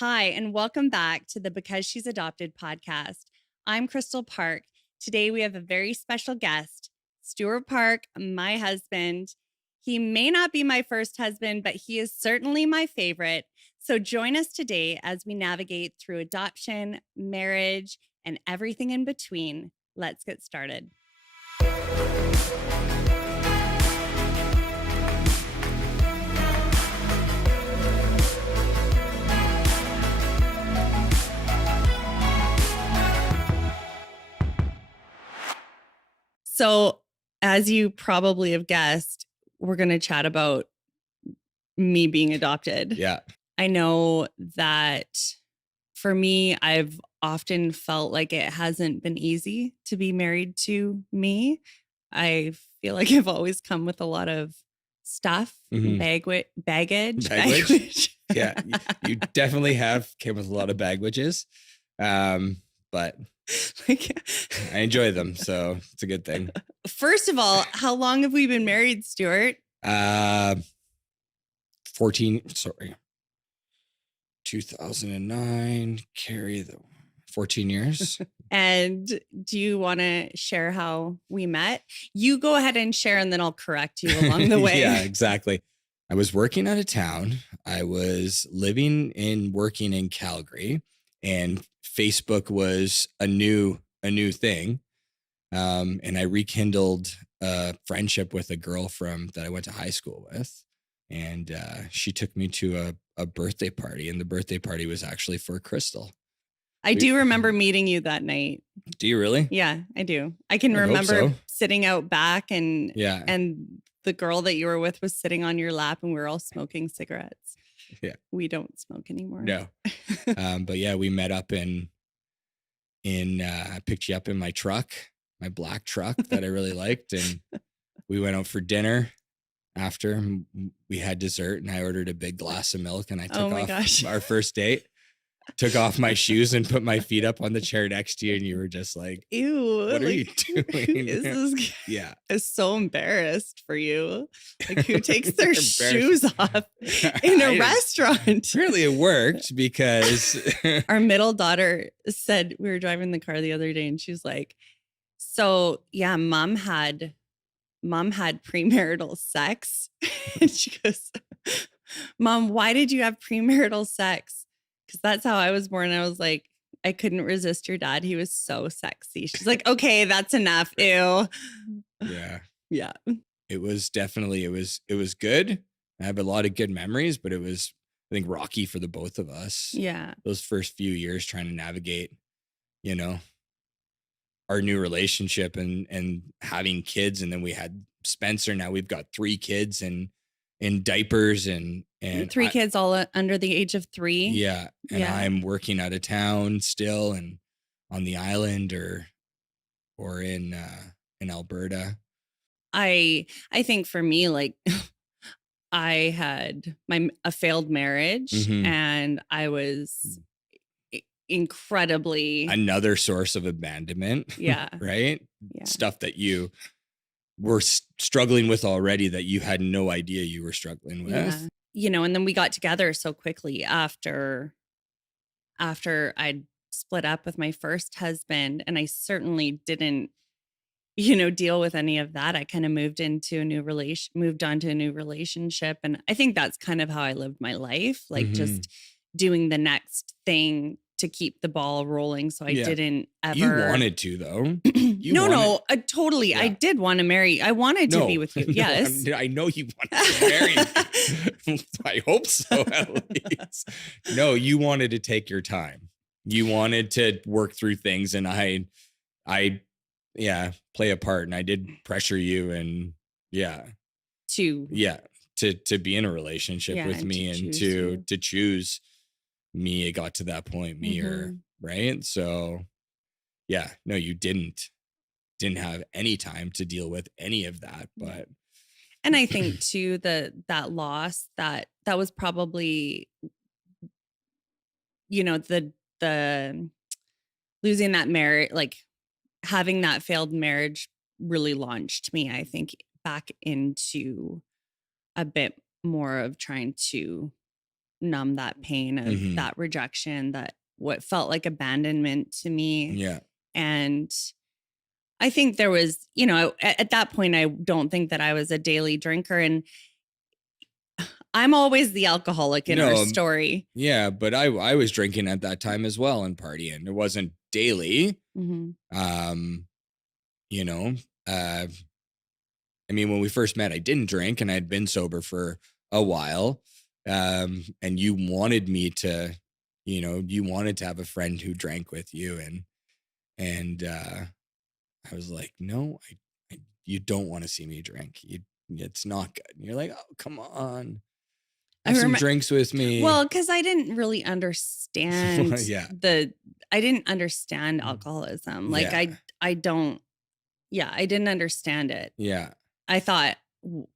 Hi, and welcome back to the Because She's Adopted podcast. I'm Kristal Parke. Today we have a very special guest, Stewart Parke, my husband. He may not be my first husband, but he is certainly my favorite. So join us today as we navigate through adoption, marriage, and everything in between. Let's get started. So, as you probably have guessed, we're going to chat about me being adopted. Yeah. I know that for me, I've often felt like it hasn't been easy to be married to me. I feel like I've always come with a lot of stuff, baggage. Baggage? Yeah, you definitely came with a lot of baggages. But I enjoy them, so it's a good thing. First of all, how long have we been married, Stewart? 2009, carry the 14 years. And do you want to share how we met? You go ahead and share, and then I'll correct you along the way. Yeah, exactly. I was working out of town. I was living and working in Calgary, and Facebook was a new thing. And I rekindled a friendship with a girl that I went to high school with. And she took me to a birthday party, and the birthday party was actually for Kristal. I do remember meeting you that night. Do you really? Yeah, I do. I can remember sitting out back and the girl that you were with was sitting on your lap, and we were all smoking cigarettes. Yeah. We don't smoke anymore. No. But yeah, we met up I picked you up in my truck, my black truck that I really liked. And we went out for dinner. After we had dessert, and I ordered a big glass of milk, and I took off our first date, took off my shoes and put my feet up on the chair next to you. And you were just like, ew, what are you doing? Yeah. I'm so embarrassed for you. Like, who takes their shoes off in a restaurant? Apparently it worked because our middle daughter said, we were driving the car the other day, and she's like, so yeah, mom had premarital sex. And she goes, Mom, why did you have premarital sex? Because that's how I was born. I was like, I couldn't resist your dad. He was so sexy. She's like, okay, that's enough. Ew. Yeah. Yeah. It was definitely, it was good. I have a lot of good memories, but it was, I think, rocky for the both of us. Yeah. Those first few years trying to navigate, our new relationship and having kids. And then we had Spencer. Now we've got 3 kids and in diapers and 3 kids all under the age of 3. Yeah. And I'm working out of town still and on the island or in Alberta. I think for me, like, I had a failed marriage, and I was incredibly another source of abandonment. Yeah. Right. Yeah. Stuff that you were struggling with already that you had no idea you were struggling with. Yeah. And then we got together so quickly after I'd split up with my first husband, and I certainly didn't, deal with any of that. I kind of moved on to a new relationship. And I think that's kind of how I lived my life, like just doing the next thing to keep the ball rolling. So I didn't ever. You wanted to, though. Totally. Yeah. I did want to marry. I wanted to be with you. Yes. I know you wanted to marry me. I hope so, at least. No, you wanted to take your time. You wanted to work through things. And I play a part. And I did pressure you and to be in a relationship with me and to choose me. It got to that point, right? So no, you didn't have any time to deal with any of that. But and I think too that loss that was probably, the losing that marriage, like having that failed marriage really launched me, I think, back into a bit more of trying to numb that pain of that rejection, that what felt like abandonment to me. Yeah. And I think there was, you know, at that point, I don't think that I was a daily drinker, and I'm always the alcoholic in our story. Yeah, but I was drinking at that time as well and partying. It wasn't daily. You know, I mean, when we first met, I didn't drink and I'd been sober for a while. And you wanted me to, you know, you wanted to have a friend who drank with you. And I was like, no, you don't want to see me drink. It's not good. And you're like, oh, come on. Have some drinks with me. Well, because I didn't really understand I didn't understand alcoholism. Like I didn't understand it. Yeah. I thought,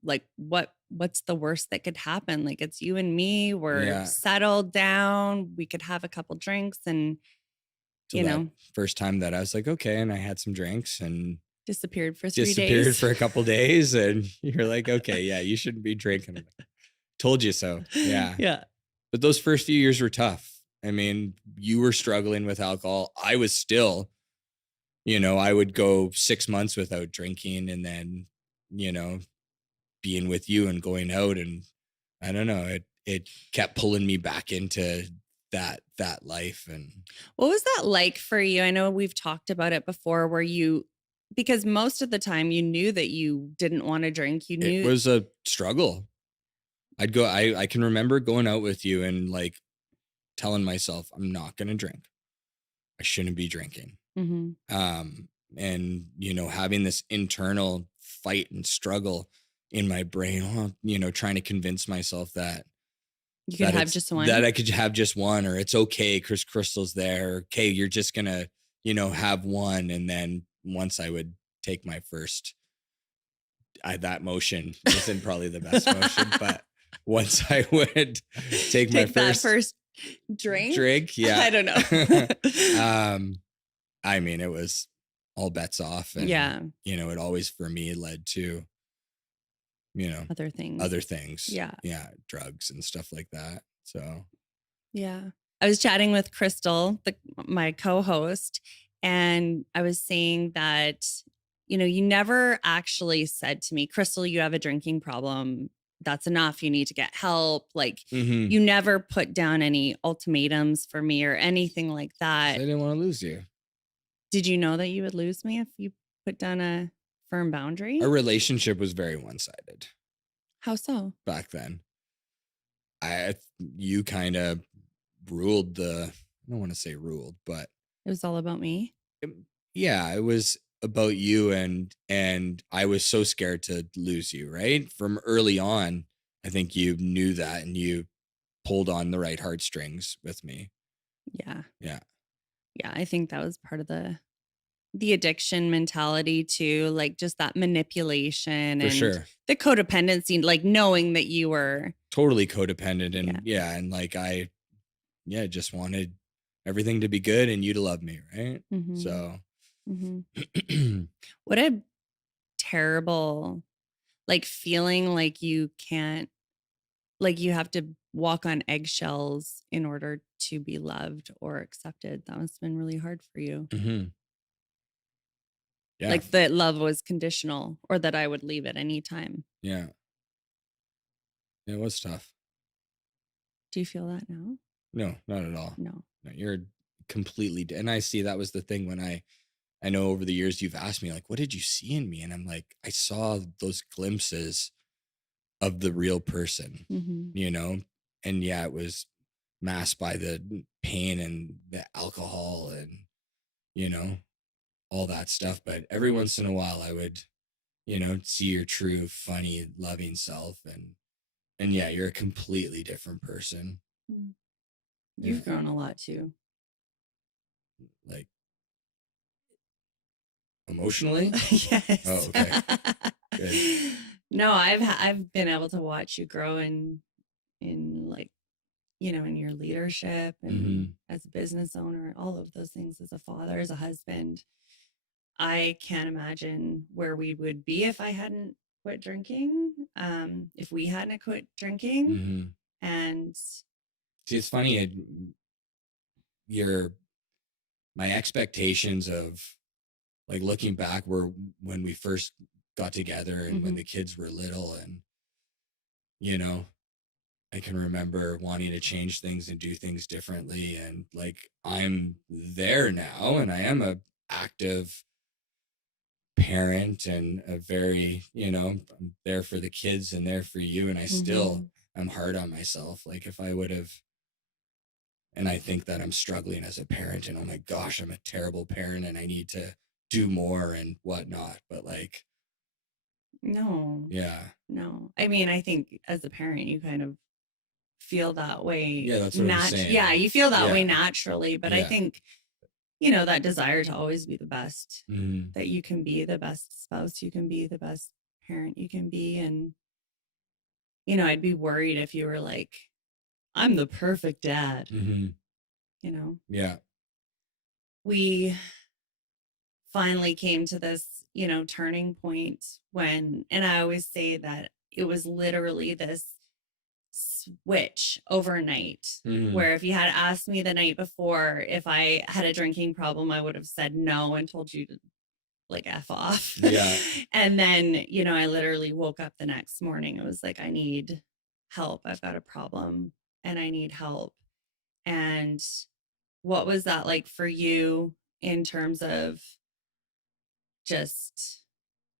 like, what's the worst that could happen? Like, it's you and me. We're settled down. We could have a couple drinks, and you know, first time that I was like, okay, and I had some drinks and disappeared for 3 days. Disappeared for a couple days, and you're like, okay, yeah, you shouldn't be drinking. I'm like, told you so. Yeah. Yeah. But those first few years were tough. I mean, you were struggling with alcohol. I was still, you know, I would go 6 months without drinking, and then, you know, being with you and going out, and I don't know, it kept pulling me back into that life. And what was that like for you? I know we've talked about it before, where because most of the time you knew that you didn't want to drink. You knew it was a struggle. I can remember going out with you and like telling myself, I'm not going to drink. I shouldn't be drinking. And, you know, having this internal fight and struggle in my brain, you know, trying to convince myself that you could have just one, that I could have just one, or it's okay, Kristal's there. Okay, you're just going to, you know, have one. And then once I would take my first, that motion isn't probably the best motion, but once I would take my first drink. Yeah. I don't know. I mean, it was all bets off, and you know, it always for me led to, you know, other things. Yeah. Drugs and stuff like that. So, yeah. I was chatting with Kristal, my co-host, and I was saying that, you know, you never actually said to me, Kristal, you have a drinking problem. That's enough. You need to get help. Like, you never put down any ultimatums for me or anything like that. I didn't want to lose you. Did you know that you would lose me if you put down a firm boundary? Our relationship was very one-sided. How so? Back then, you kind of ruled I don't want to say ruled, but it was all about me. It was about you, and I was so scared to lose you, right? From early on, I think you knew that, and you pulled on the right heartstrings with me. Yeah. Yeah. Yeah. I think that was part of the addiction mentality too, like just that manipulation and the codependency, like knowing that you were totally codependent, and and like I just wanted everything to be good and you to love me, right? So what a terrible, like, feeling like you can't, like, you have to walk on eggshells in order to be loved or accepted. That must have been really hard for you. Yeah. Like that love was conditional, or that I would leave at any time. Yeah. It was tough. Do you feel that now? No, not at all. No, you're completely, and I see that was the thing when I know over the years you've asked me, like, what did you see in me? And I'm like, I saw those glimpses of the real person, you know? And yeah, it was masked by the pain and the alcohol and, you know, all that stuff. But every once in a while I would, you know, see your true, funny, loving self. And yeah, you're a completely different person. You've grown a lot too. Like, emotionally? Yes. Oh, okay. Good. No, I've been able to watch you grow in like, you know, in your leadership and as a business owner, all of those things, as a father, as a husband. I can't imagine where we would be if I hadn't quit drinking. If we hadn't quit drinking, and See, it's funny. Your my expectations of like looking back were when we first got together and when the kids were little, and you know, I can remember wanting to change things and do things differently, and like I'm there now, and I am a active parent and a very, I'm there for the kids and there for you, and I still am hard on myself. Like if I would have, and I think that I'm struggling as a parent, and oh my gosh, I'm a terrible parent and I need to do more and whatnot. But like, No. yeah. No. I mean, I think as a parent, you kind of feel that way. Yeah, that's what I'm saying. Yeah, you feel that way naturally. But I think, that desire to always be the best, that you can be the best spouse, you can be the best parent you can be. And, I'd be worried if you were like, I'm the perfect dad. Yeah. We finally came to this, turning point when, and I always say that it was literally this switch overnight, where if you had asked me the night before if I had a drinking problem, I would have said no and told you to like F off. Yeah. And then, I literally woke up the next morning. It was like, I need help. I've got a problem and I need help. And what was that like for you in terms of just,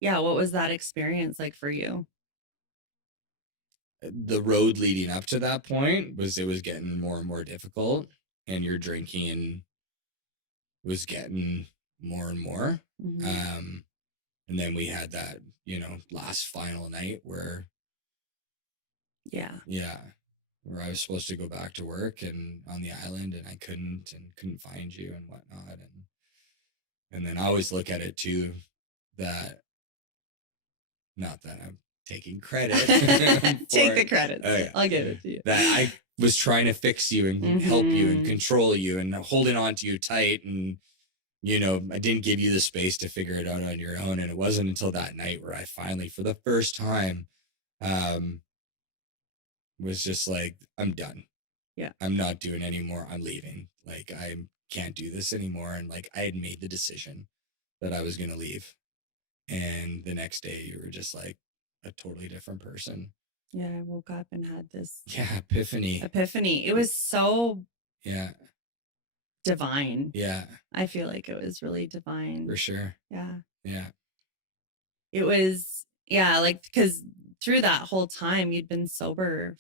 what was that experience like for you? The road leading up to that point it was getting more and more difficult, and your drinking was getting more and more. And then we had that, last final night where where I was supposed to go back to work and on the island, and I couldn't find you and whatnot. And then I always look at it too, that not that I'm taking credit. Take the credit. I'll give it to you. That I was trying to fix you and help you and control you and holding on to you tight. And, I didn't give you the space to figure it out on your own. And it wasn't until that night where I finally, for the first time, was just like, I'm done. Yeah. I'm not doing anymore. I'm leaving. Like, I can't do this anymore. And like, I had made the decision that I was going to leave. And the next day you were just like a totally different person. Yeah. I woke up and had this epiphany. It was so divine. Yeah. I feel like it was really divine. For sure. Yeah. Yeah. It was, like, because through that whole time you'd been sober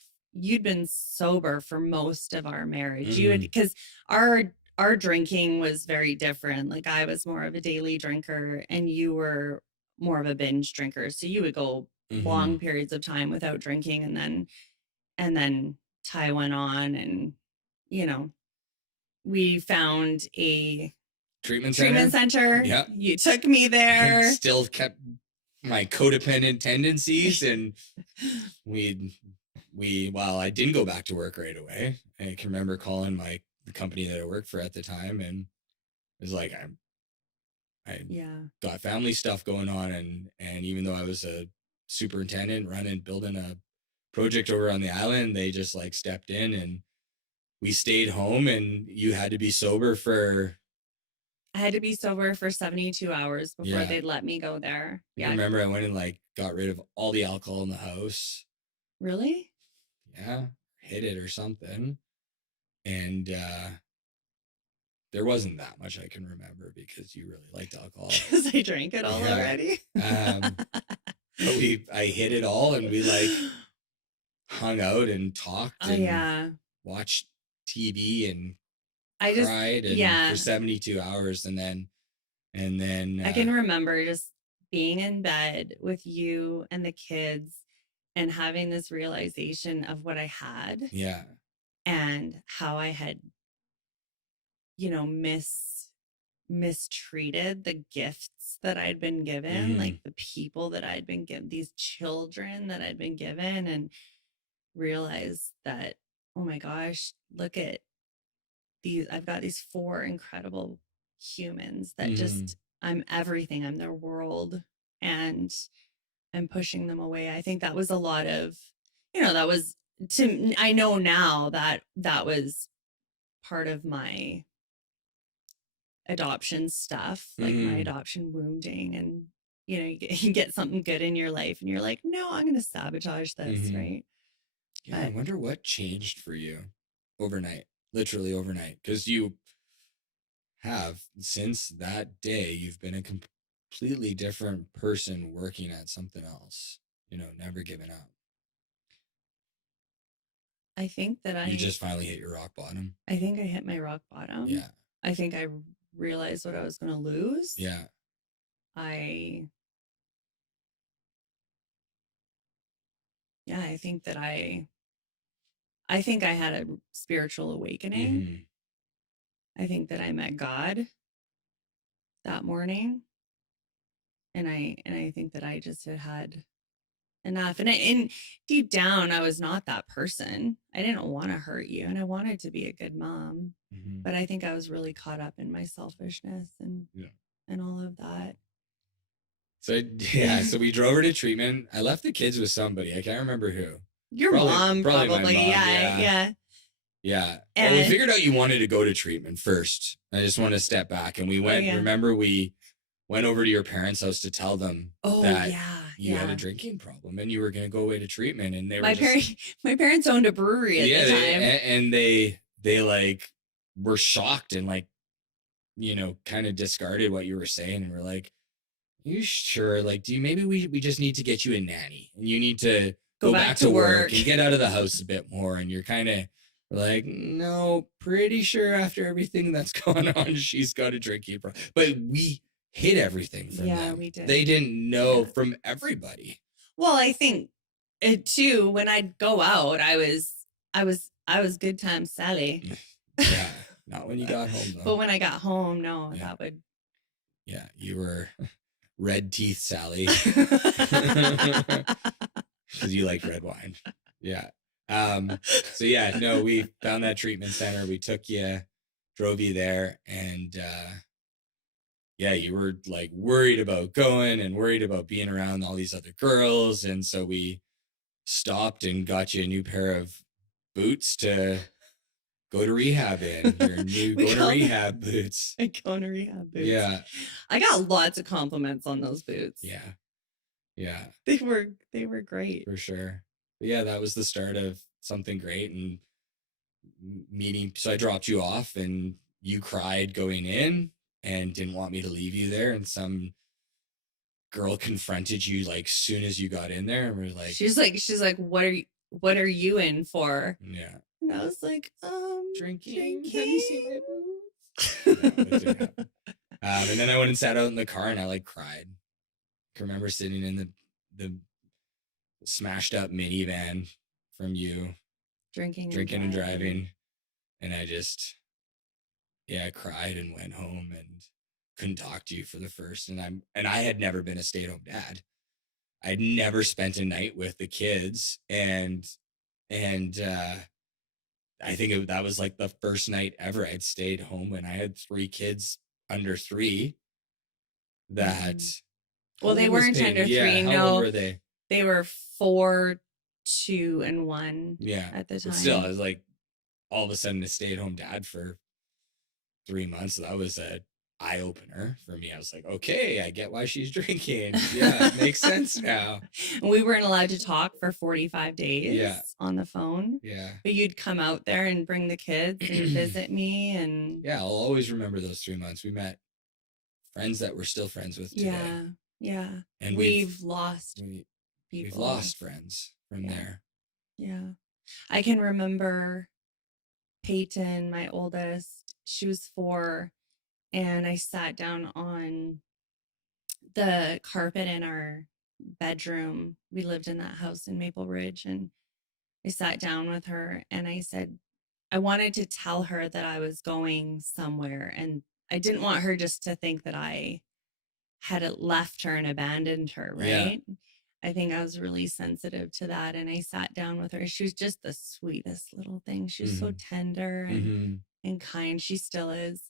for most of our marriage. Because our drinking was very different. Like I was more of a daily drinker and you were more of a binge drinker. So you would go long periods of time without drinking, and then Ty went on, and we found a treatment center. Yeah. You took me there. And still kept my codependent tendencies, and I didn't go back to work right away. I can remember calling the company that I worked for at the time, and it was like, I got family stuff going on. And even though I was a superintendent building a project over on the island, they just like stepped in and we stayed home, and you had to be sober I had to be sober for 72 hours before they'd let me go there. I remember I went and like got rid of all the alcohol in the house. Really? Yeah. Hid it or something. And there wasn't that much I can remember because you really liked alcohol. Because I drank it all already. But I hid it all, and we like hung out and talked and watched TV and cried for 72 hours. And then I can remember just being in bed with you and the kids and having this realization of what I had. Yeah. And how I had, mistreated the gifts that I'd been given, like the people that I'd been given, these children that I'd been given, and realized that, oh my gosh, look at these. I've got these 4 incredible humans that just, I'm everything. I'm their world, and I'm pushing them away. I think that was a lot of, that was I know now that that was part of my adoption stuff, like my adoption wounding, and you get something good in your life and you're like, no, I'm going to sabotage this, right? Yeah, I wonder what changed for you overnight, literally overnight, because you have, since that day, you've been a completely different person working at something else, never giving up. I think that You just finally hit your rock bottom. I think I hit my rock bottom. Yeah. I think I realized what I was going to lose. Yeah. I think that I think I had a spiritual awakening. I think that I met God that morning, and I think that I just had enough. And deep down, I was not that person. I didn't want to hurt you, and I wanted to be a good mom. But I think I was really caught up in my selfishness and all of that. So so we drove her to treatment. I left the kids with somebody. I can't remember who. Your mom, probably. My mom. Yeah. Well, we figured out you wanted to go to treatment first. I just want to step back, and we went. Remember, we went over to your parents' house to tell them that you had a drinking problem and you were going to go away to treatment. And they were my parents owned a brewery at the time, and they like were shocked and like, kind of discarded what you were saying, and we're like, you sure? Like, maybe we just need to get you a nanny, and you need to go back to work and get out of the house a bit more. And you're kind of like, no, pretty sure after everything that's going on, she's got a drinking problem. But we hid everything from them. We did. They didn't know from everybody. Well, I think too, when I'd go out, I was good time Sally. Yeah. Not when you got home though. But when I got home, no, that would. Yeah, you were red teeth Sally. Because you like red wine. Yeah. So yeah, no, we found that treatment center. We took you, drove you there, and you were like worried about going and worried about being around all these other girls. And so we stopped and got you a new pair of boots to go to rehab in. Your new going to rehab boots. Going to rehab boots. Yeah. I got lots of compliments on those boots. Yeah. Yeah. They were great. For sure. But yeah, that was the start of something great and meeting. So I dropped you off and you cried going in and didn't want me to leave you there. And some girl confronted you like soon as you got in there and we're like, she's like, what are you in for? Yeah. And I was like, drinking. Have you seen my boots? No, it didn't happen. And then I went and sat out in the car and I like cried. I remember sitting in the smashed up minivan from you, drinking and driving. And I just, cried and went home and couldn't talk to you for the first. And I had never been a stay-at-home dad. I'd never spent a night with the kids. And I think that was like the first night ever I'd stayed home when I had 3 kids under 3 that. Well, they weren't under 3. How old were they? They were 4, 2, and 1. Yeah. At the time. But still, I was like all of a sudden a stay-at-home dad for 3 months. So that was a eye-opener for me. I was like, okay, I get why she's drinking. Yeah, it makes sense now. We weren't allowed to talk for 45 days on the phone. Yeah. But you'd come out there and bring the kids and visit me. And yeah, I'll always remember those 3 months. We met friends that we're still friends with today. Yeah. And we've lost people. We've lost friends from there. Yeah. I can remember Peyton, my oldest, she was 4, and I sat down on the carpet in our bedroom. We lived in that house in Maple Ridge, and I sat down with her and I said, I wanted to tell her that I was going somewhere, and I didn't want her just to think that I had left her and abandoned her, right? Yeah. I think I was really and to that. And I sat down with her. She was just the sweetest little thing. She was so tender and kind. She still is.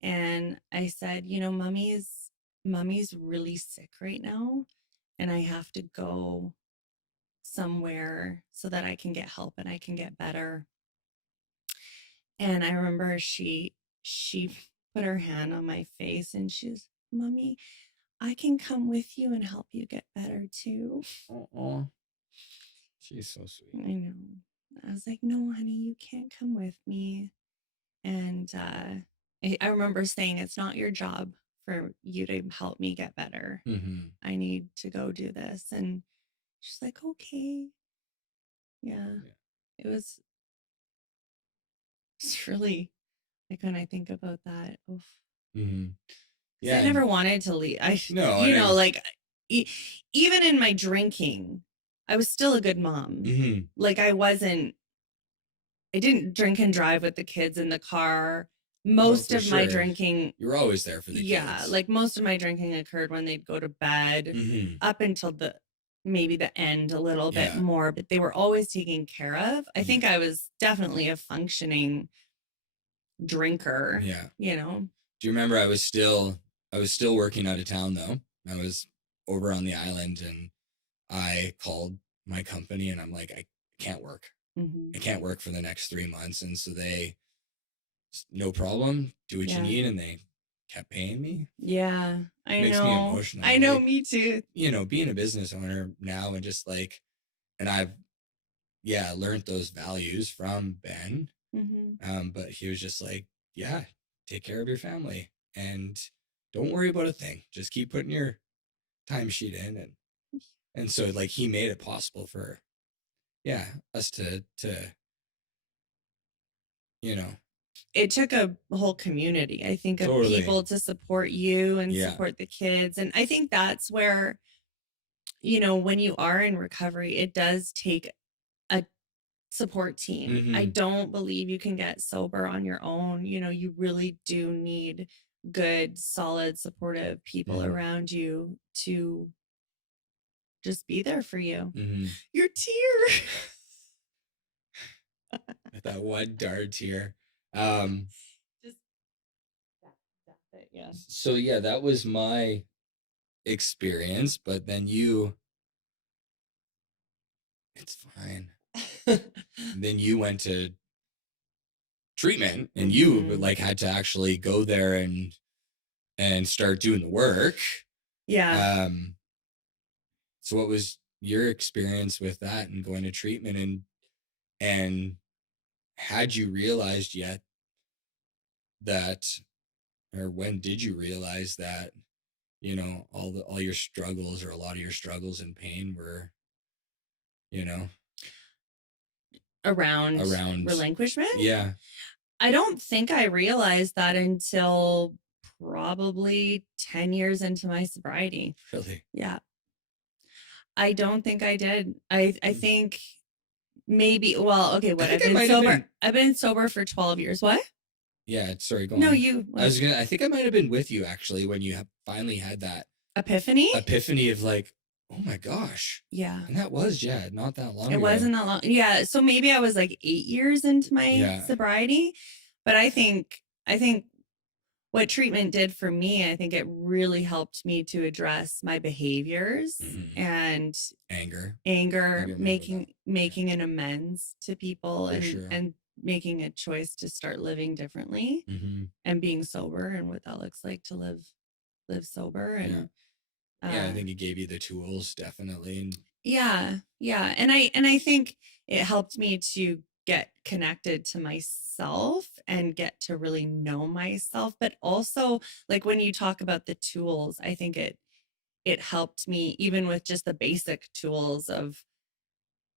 And I said, mommy's really sick right now. And I have to go somewhere so that I can get help and I can get better. And I remember she put her hand on my face and she's, Mommy, I can come with you and help you get better too. Oh, she's so sweet. I know. I was like, no, honey, you can't come with me. And I remember saying, it's not your job for you to help me get better. Mm-hmm. I need to go do this. And she's like, okay. Yeah. It was, it's really, like when I think about that, oof. Mm-hmm. Yeah, I never wanted to leave. Even in my drinking, I was still a good mom. Mm-hmm. Like I didn't drink and drive with the kids in the car. Most of my drinking, you were always there for the kids. Yeah, like most of my drinking occurred when they'd go to bed, up until maybe the end a little bit more, but they were always taken care of. I think I was definitely a functioning drinker. Yeah. You know. Do you remember I was still working out of town though? I was over on the island and I called my company and I'm like, I can't work. I can't work for the next 3 months. And so they, no problem, do what you need. And they kept paying me. Yeah, I know. Makes me emotional. I know, me too. You know, being a business owner now and just like, and I've, learned those values from Ben. But he was just like, take care of your family and don't worry about a thing. Just keep putting your timesheet in. And so like he made it possible for, us to, you know. It took a whole community, I think, of people to support you and support the kids. And I think that's where, you know, when you are in recovery, it does take a support team. I don't believe you can get sober on your own. You know, you really do need good, solid, supportive people around you to just be there for you. Your tear. That one dart tear. Just that's it, yeah. So that was my experience, but then it's fine. Then you went to treatment and you like had to actually go there and start doing the work. Yeah. So what was your experience with that and going to treatment and had you realized yet that, or when did you realize that, you know, all your struggles or a lot of your struggles and pain were, you know, around relinquishment? Yeah. I don't think I realized that until probably 10 years into my sobriety. Really? Yeah. I don't think I did. I think maybe, well, okay, what? I've been sober for 12 years. What? Yeah, sorry, go on. No, you. I think I might have been with you actually when you finally had that epiphany of like, oh my gosh. Yeah. And that was, not that long ago. It wasn't that long. Yeah. So maybe I was like 8 years into my sobriety, but I think what treatment did for me, I think it really helped me to address my behaviors and anger, making an amends to people and making a choice to start living differently and being sober and what that looks like to live sober. And I think it gave you the tools, definitely. And yeah. And I think it helped me to get connected to myself and get to really know myself. But also, like when you talk about the tools, I think it helped me even with just the basic tools of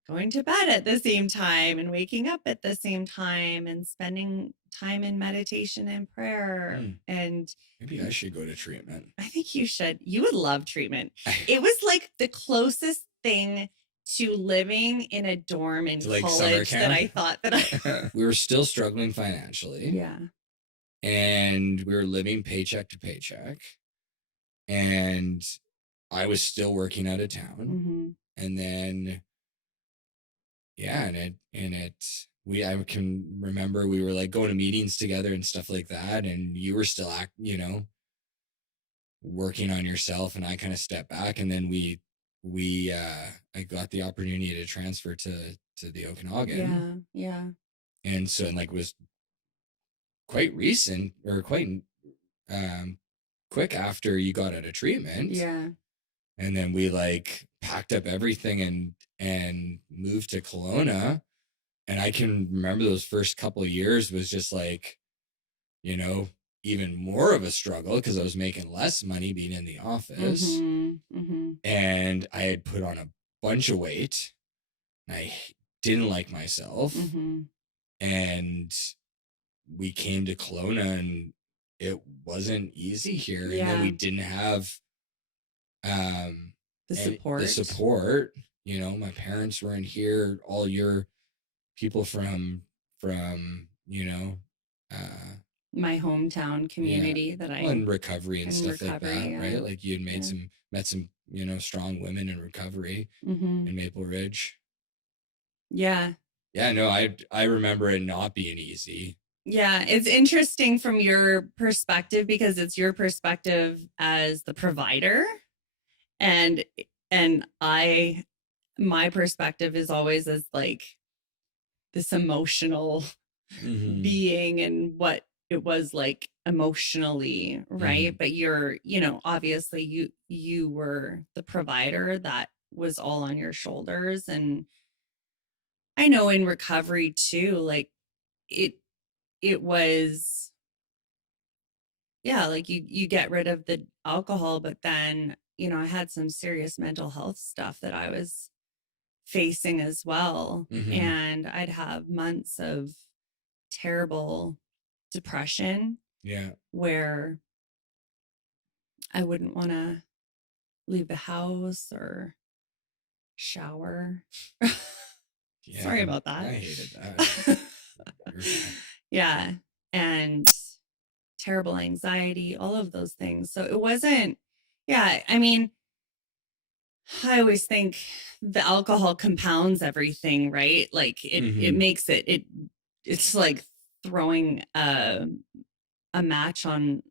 going to bed at the same time and waking up at the same time and spending time in meditation and prayer. And maybe I should go to treatment. I think you should. You would love treatment. It was like the closest thing to living in a dorm in college that I thought that we were still struggling financially. Yeah. And we were living paycheck to paycheck. And I was still working out of town. And then I can remember we were like going to meetings together and stuff like that. And you were still working on yourself, and I kind of stepped back, and then we I got the opportunity to transfer to the Okanagan. Yeah. And so, and like, was quite recent, or quite um quick after you got out of treatment. Yeah. And then we like packed up everything and moved to Kelowna. And I can remember those first couple of years was just like, you know, even more of a struggle because I was making less money being in the office. And I had put on a bunch of weight. And I didn't like myself. And we came to Kelowna and it wasn't easy here. And then we didn't have the support. You know, my parents weren't here. All your people from you know, my hometown community that I in recovery and stuff like that, right? Like you had met some, you know, strong women in recovery in Maple Ridge. Yeah, no, I remember it not being easy. Yeah, it's interesting from your perspective because it's your perspective as the provider, and my perspective is always as like this emotional being and what it was like emotionally, right? But you're, you know, obviously you were the provider, that was all on your shoulders. And I know in recovery too, like it was, yeah, like you get rid of the alcohol, but then, you know, I had some serious mental health stuff that I was facing as well. And I'd have months of terrible depression. Yeah. Where I wouldn't want to leave the house or shower. Yeah, Sorry about that. I hated that. Yeah. And terrible anxiety, all of those things. So it wasn't, yeah, I mean, I always think the alcohol compounds everything, right? Like it makes it's like throwing a match on,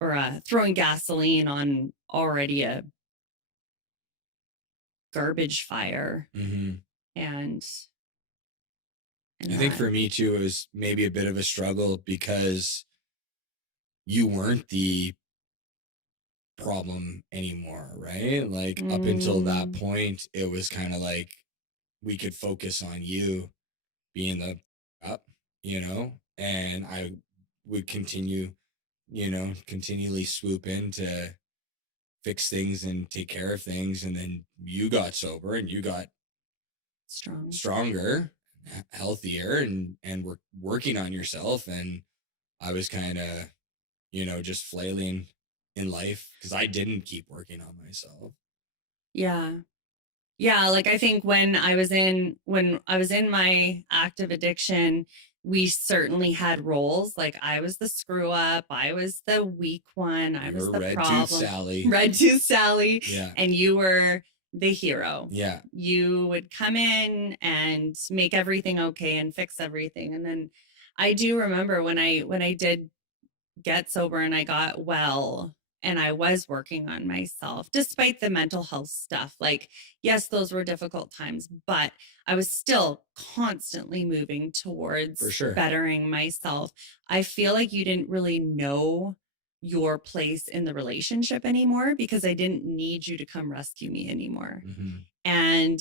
or throwing gasoline on already a garbage fire. And I think for me too, it was maybe a bit of a struggle because you weren't the problem anymore, right? Like up until that point, it was kind of like we could focus on you being the up, you know, and I would continually swoop in to fix things and take care of things. And then you got sober and you got stronger, healthier, and working on yourself. And I was kind of, you know, just flailing in life because I didn't keep working on myself. Yeah. Like I think when I was in my active addiction, we certainly had roles. Like I was the screw up, I was the weak one, I was the problem. Red Tooth Sally. Yeah. And you were the hero. Yeah. You would come in and make everything okay and fix everything. And then I do remember when I did get sober and I got well and I was working on myself despite the mental health stuff. Like, yes, those were difficult times, but I was still constantly moving towards bettering myself. I feel like you didn't really know your place in the relationship anymore because I didn't need you to come rescue me anymore. And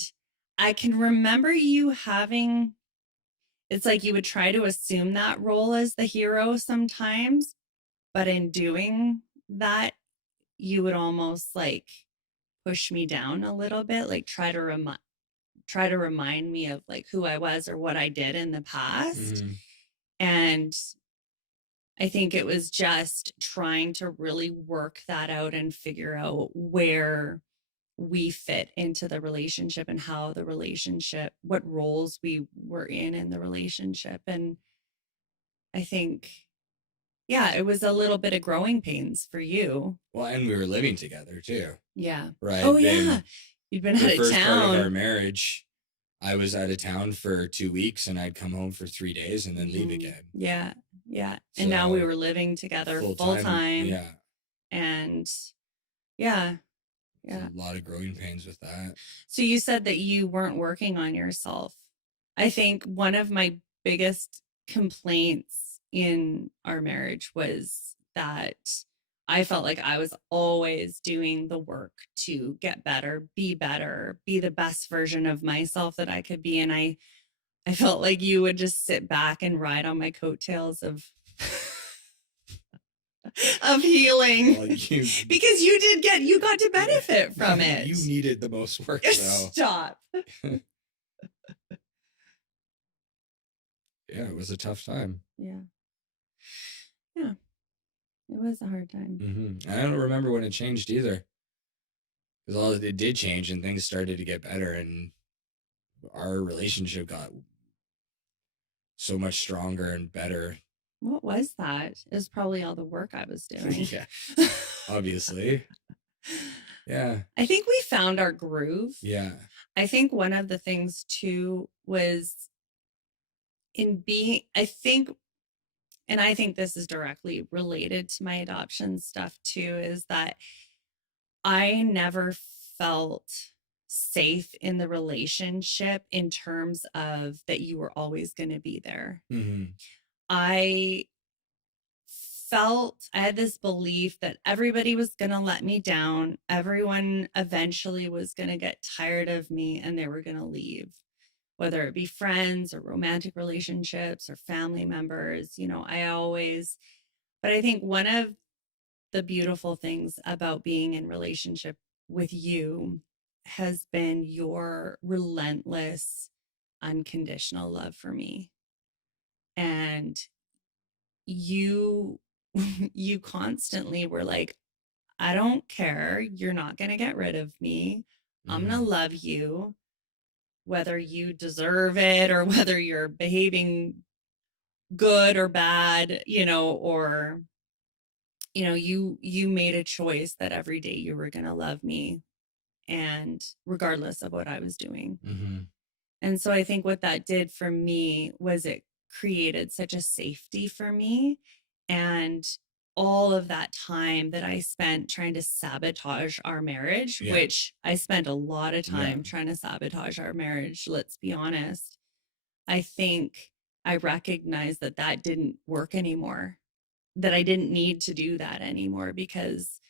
I can remember you having, it's like you would try to assume that role as the hero sometimes, but in doing that, you would almost like push me down a little bit, like try to remind me of like who I was or what I did in the past. And I think it was just trying to really work that out and figure out where we fit into the relationship and how the relationship, what roles we were in the relationship. And I think, yeah, it was a little bit of growing pains for you. Well, and we were living together too. Yeah. Right. Oh, yeah. You'd been out of town. The first part of our marriage, I was out of town for 2 weeks and I'd come home for 3 days and then leave again. Yeah. And now we were living together full time. Yeah. And yeah. Yeah. A lot of growing pains with that. So you said that you weren't working on yourself. I think one of my biggest complaints in our marriage was that I felt like I was always doing the work to get better, be the best version of myself that I could be. And I felt like you would just sit back and ride on my coattails of healing. Well, because you got to benefit from it. You needed the most work. So. Stop. Yeah, it was a tough time. Yeah. Yeah. It was a hard time. Mm-hmm. I don't remember when it changed either. Because it did change and things started to get better and our relationship got so much stronger and better. What was that? It was probably all the work I was doing. Yeah, obviously. Yeah. I think we found our groove. Yeah. I think one of the things too was I think this is directly related to my adoption stuff too, is that I never felt safe in the relationship in terms of that you were always going to be there. Mm-hmm. I had this belief that everybody was going to let me down. Everyone eventually was going to get tired of me and they were going to leave, whether it be friends or romantic relationships or family members. But I think one of the beautiful things about being in relationship with you has been your relentless, unconditional love for me. And you constantly were like, I don't care. You're not going to get rid of me. I'm going to love you, whether you deserve it or whether you're behaving good or bad, or, you made a choice that every day you were going to love me, and regardless of what I was doing. Mm-hmm. And so I think what that did for me was it created such a safety for me. And all of that time that I spent trying to sabotage our marriage, which I spent a lot of time trying to sabotage our marriage, let's be honest. I think I recognized that didn't work anymore, that I didn't need to do that anymore because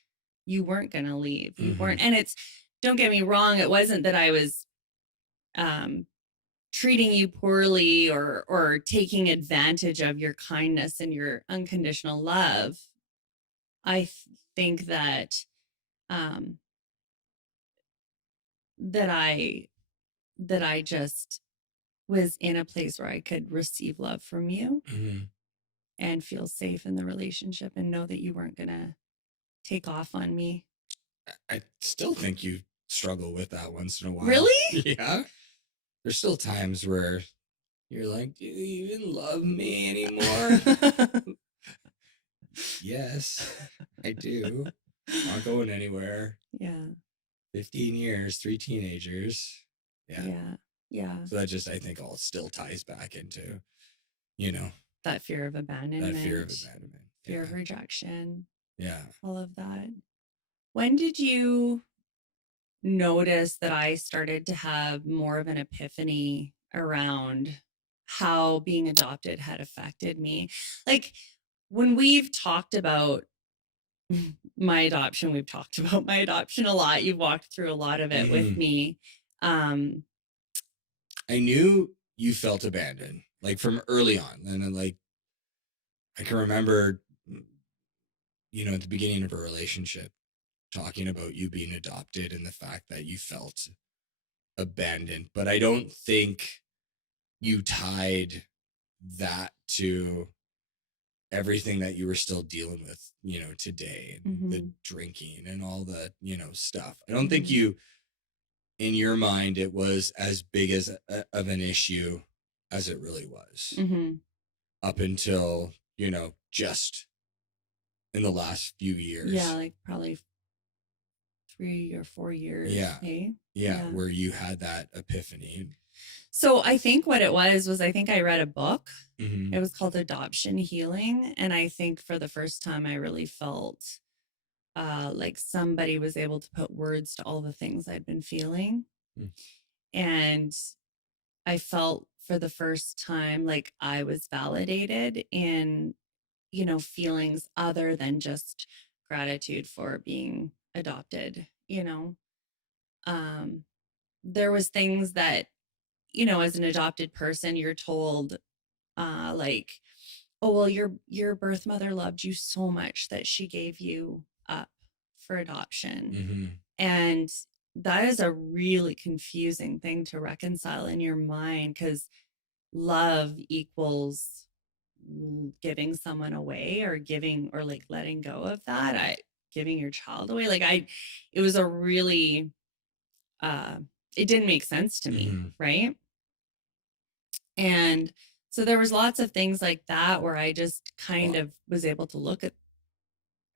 you weren't going to leave. You weren't. And don't get me wrong, it wasn't that I was treating you poorly or taking advantage of your kindness and your unconditional love. I think that that I just was in a place where I could receive love from you and feel safe in the relationship and know that you weren't going to take off on me. I still think you struggle with that once in a while. Really? Yeah. There's still times where you're like, do you even love me anymore? Yes, I do. Not going anywhere. Yeah. 15 years, 3 teenagers. Yeah. Yeah. So that just, I think, all still ties back into, that fear of abandonment. Fear of rejection. Yeah. All of that. When did you notice that I started to have more of an epiphany around how being adopted had affected me? Like, when we've talked about my adoption, we've talked about my adoption a lot. You've walked through a lot of it with me. I knew you felt abandoned, like from early on. And then, like, I can remember, at the beginning of a relationship, talking about you being adopted and the fact that you felt abandoned. But I don't think you tied that to everything that you were still dealing with, today, and the drinking and all the, stuff. I don't think you, in your mind, it was as big of an issue as it really was up until, just in the last few years. Yeah, like probably 3 or 4 years. Yeah, where you had that epiphany. So I think what it was I think I read a book. It was called Adoption Healing. And I think for the first time I really felt like somebody was able to put words to all the things I'd been feeling. Mm. And I felt for the first time like I was validated in, feelings other than just gratitude for being adopted. Um, there was things that, as an adopted person, you're told, like, oh, well, your birth mother loved you so much that she gave you up for adoption. Mm-hmm. And that is a really confusing thing to reconcile in your mind, because love equals giving someone away, or giving, or like letting go of that. Giving your child away. It was a really, it didn't make sense to me. Mm-hmm. Right. And so there was lots of things like that where I just kind of was able to look at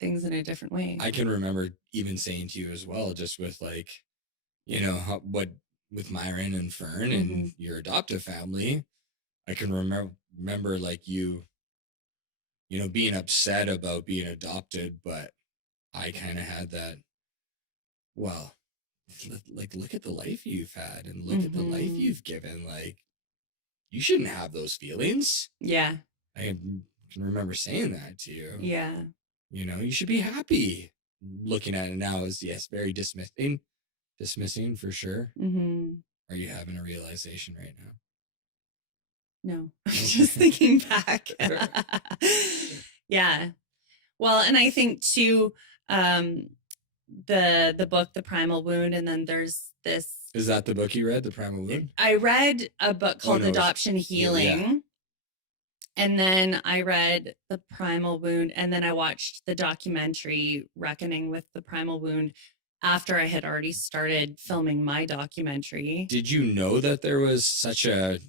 things in a different way. I can remember even saying to you as well, just with like, what with Myron and Fern and your adoptive family, I can remember like being upset about being adopted, but I kind of had that, well, like, look at the life you've had and look at the life you've given. Like, you shouldn't have those feelings. Yeah. I can remember saying that to you. Yeah. You should be happy. Looking at it now is, yes, very dismissing for sure. Are you having a realization right now? No, I'm just thinking back. Yeah. Well, and I think too, the book, The Primal Wound, and then there's this. Is that the book you read, The Primal Wound? I read a book called Adoption Healing. Yeah. And then I read The Primal Wound, and then I watched the documentary Reckoning with the Primal Wound after I had already started filming my documentary. Did you know that there was such a,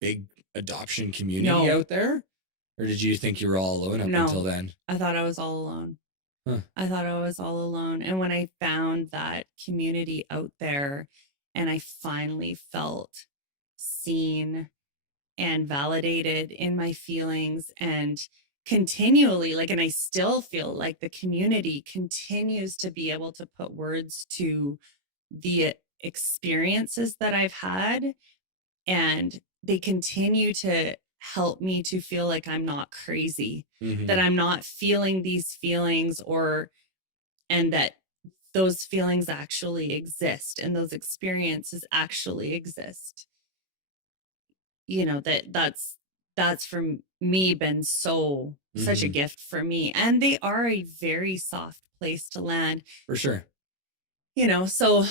big adoption community out there? Or did you think you were all alone up until then? I thought I was all alone. Huh. I thought I was all alone. And when I found that community out there, and I finally felt seen and validated in my feelings, and continually, and I still feel like the community continues to be able to put words to the experiences that I've had, and they continue to help me to feel like I'm not crazy, that I'm not feeling these feelings, and that those feelings actually exist and those experiences actually exist. That's for me been such a gift for me. And they are a very soft place to land. For sure. So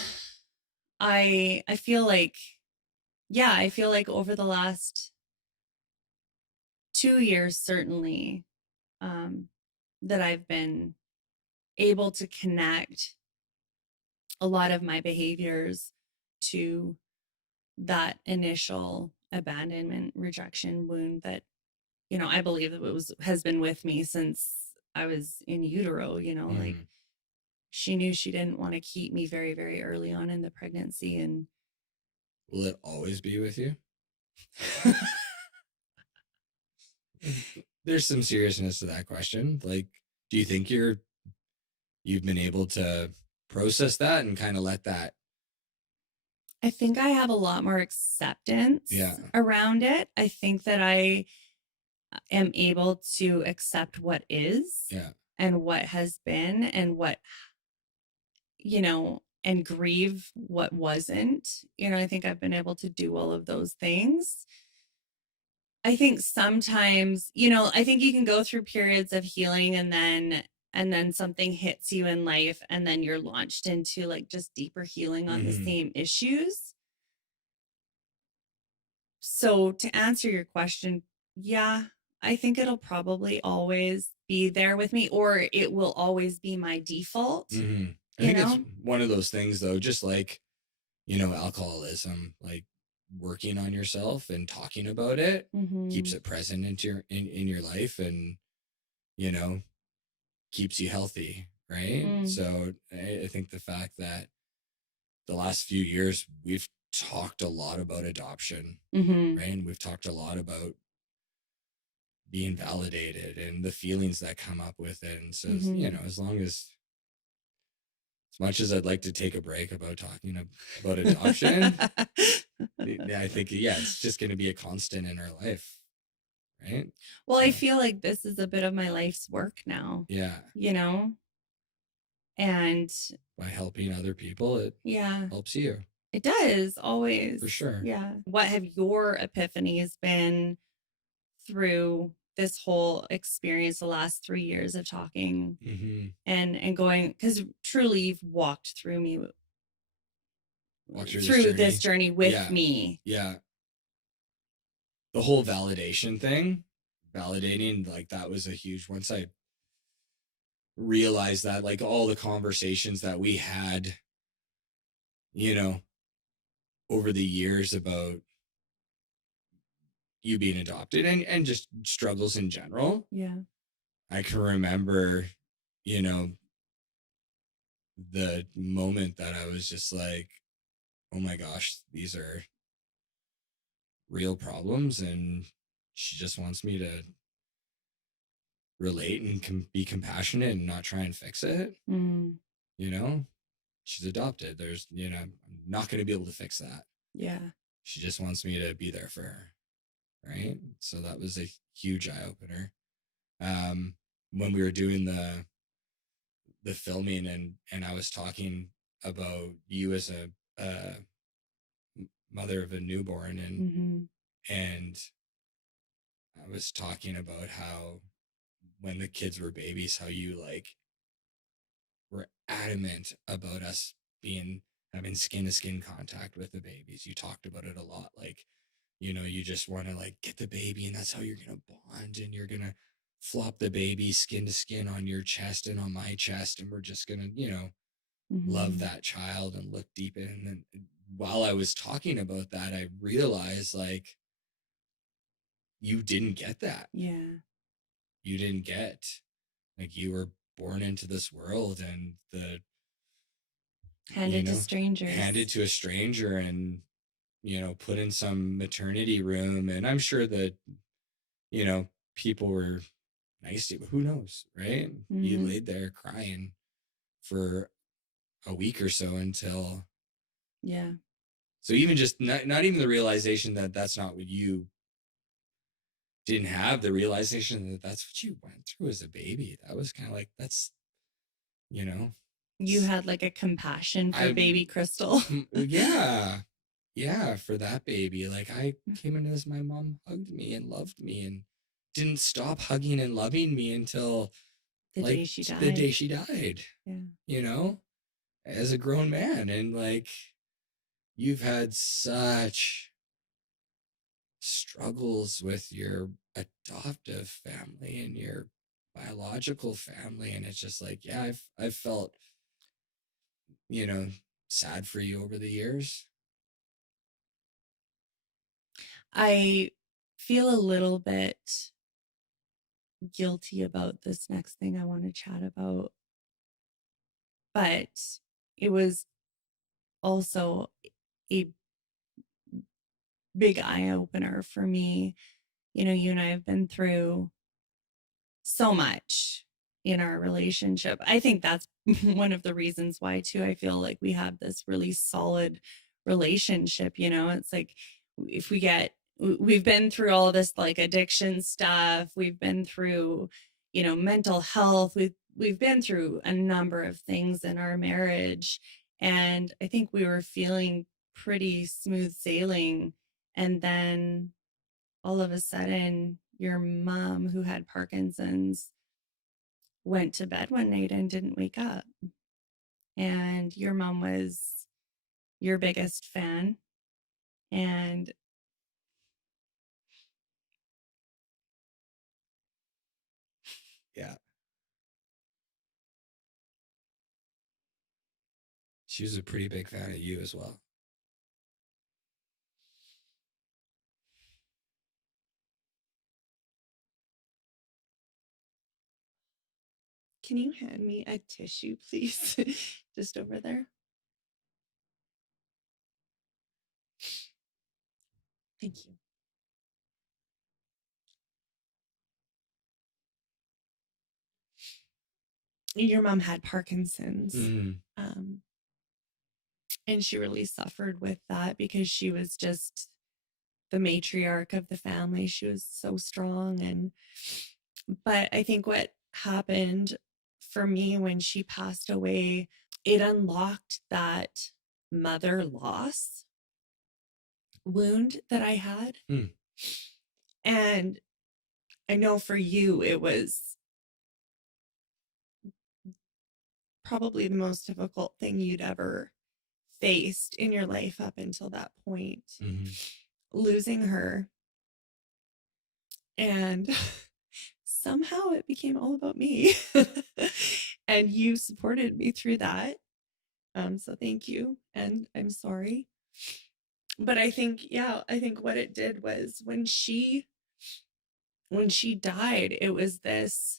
I feel like, I feel like over the last 2 years, certainly, that I've been able to connect a lot of my behaviors to that initial abandonment, rejection wound that, I believe that has been with me since I was in utero. Like, she knew she didn't want to keep me very, very early on in the pregnancy. And will it always be with you? There's some seriousness to that question. Like, do you think you've been able to process that and kind of let that? I think I have a lot more acceptance around it. I think that I am able to accept what is and what has been, and what, and grieve what wasn't. I think I've been able to do all of those things. I think sometimes, I think you can go through periods of healing, and then something hits you in life, and then you're launched into like just deeper healing on the same issues. So to answer your question, I think it'll probably always be there with me, or it will always be my default. I think it's one of those things though, just like, alcoholism, like working on yourself and talking about it keeps it present in your life, and keeps you healthy, right? So I think the fact that the last few years we've talked a lot about adoption, right? And we've talked a lot about being validated and the feelings that come up with it. And so, Mm-hmm. as much as I'd like to take a break about talking about adoption, I think, yeah, it's just going to be a constant in our life, right? Well, I So, feel like this is a bit of my life's work now, yeah, and by helping other people, it yeah, helps you it does always. for sure. Yeah. What have your epiphanies been through this whole experience, the last 3 years of talking Mm-hmm. and going, because truly you've walked through me Walk through through this journey with Yeah. me. Yeah. The whole validation thing, validating, like that was a huge, once I realized that, like all the conversations that we had, you know, over the years about you being adopted and just struggles in general. Yeah. I can remember, you know, the moment that I was just like, oh my gosh, these are real problems. And she just wants me to relate and be compassionate and not try and fix it. Mm. You know, she's adopted. I'm not going to be able to fix that. Yeah. She just wants me to be there for her. Right. So that was a huge eye opener. When we were doing the filming and I was talking about you as a mother of a newborn and I was talking about how when the kids were babies, how you like were adamant about us having skin to skin contact with the babies. You talked about it a lot. Like, you just want to like get the baby and that's how you're going to bond and you're going to flop the baby skin to skin on your chest and on my chest. And we're just going to, love that child and look deep in. And then while I was talking about that, I realized like, you didn't get that. Yeah. You didn't get, like, you were born into this world and Handed to strangers. handed to a stranger and, put in some maternity room. And I'm sure that, people were nice to you, but who knows, right? You laid there crying for a week or so until. Yeah. So even just not even the realization that that's not what you didn't have, the realization that that's what you went through as a baby. That was kind of like, that's, You had like a compassion for baby Kristal. Yeah, for that baby. Like I came into this, my mom hugged me and loved me and didn't stop hugging and loving me until the like day she died. the day she died. Yeah. As a grown man. And like, you've had such struggles with your adoptive family and your biological family. And it's just like, yeah, I've felt, sad for you over the years. I feel a little bit guilty about this next thing I want to chat about, but it was also a big eye opener for me. You and I have been through so much in our relationship. I think that's one of the reasons why too I feel like we have this really solid relationship. It's like if we've been through all this like addiction stuff, we've been through mental health, we've been through a number of things in our marriage, and I think we were feeling pretty smooth sailing, and then all of a sudden your mom, who had Parkinson's, went to bed one night and didn't wake up. And your mom was your biggest fan. And yeah. She was a pretty big fan of you as well. can you hand me a tissue, please? Just over there. Thank you. your mom had Parkinson's. Mm. And she really suffered with that because she was just the matriarch of the family. She was so strong. But I think what happened for me when she passed away, it unlocked that mother loss wound that I had. Mm. And I know for you, it was probably the most difficult thing you'd ever faced in your life up until that point. Mm-hmm. Losing her. And somehow it became all about me. And you supported me through that. So thank you. And I'm sorry. But I think what it did was when she died, it was that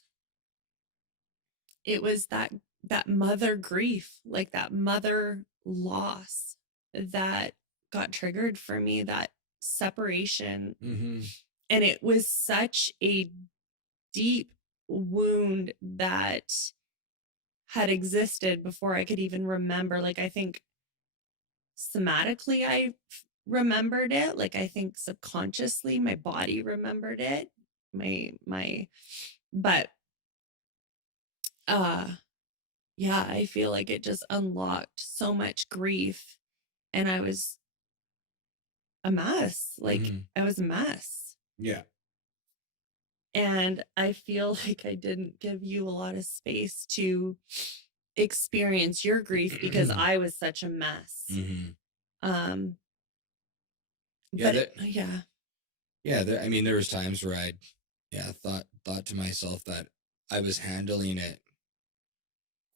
mother grief, like that mother loss that got triggered for me, that separation. Mm-hmm. And it was such a deep wound that had existed before I could even remember. Like, I think somatically I remembered it. Like, I think subconsciously my body remembered it. But yeah, I feel like it just unlocked so much grief, and I was a mess. Like, I was a mess. Yeah. And I feel like I didn't give you a lot of space to experience your grief because I was such a mess. Mm-hmm. I mean, there was times where I thought to myself that I was handling it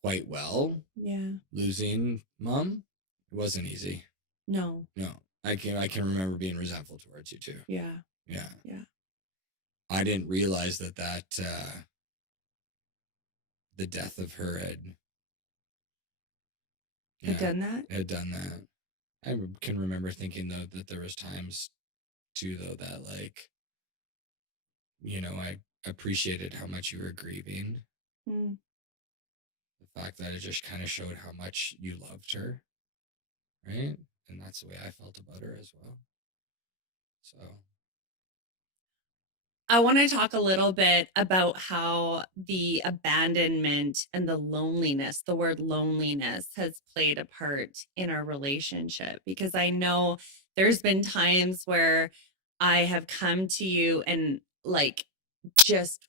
quite well. Yeah. Losing mom, it wasn't easy. No. I can remember being resentful towards you too. Yeah. I didn't realize that the death of her had done that. I can remember thinking though that there was times too though that, like, I appreciated how much you were grieving. The fact that it just kind of showed how much you loved her, right? And that's the way I felt about her as well. So I want to talk a little bit about how the abandonment and the loneliness, the word loneliness, has played a part in our relationship, because I know there's been times where I have come to you and like just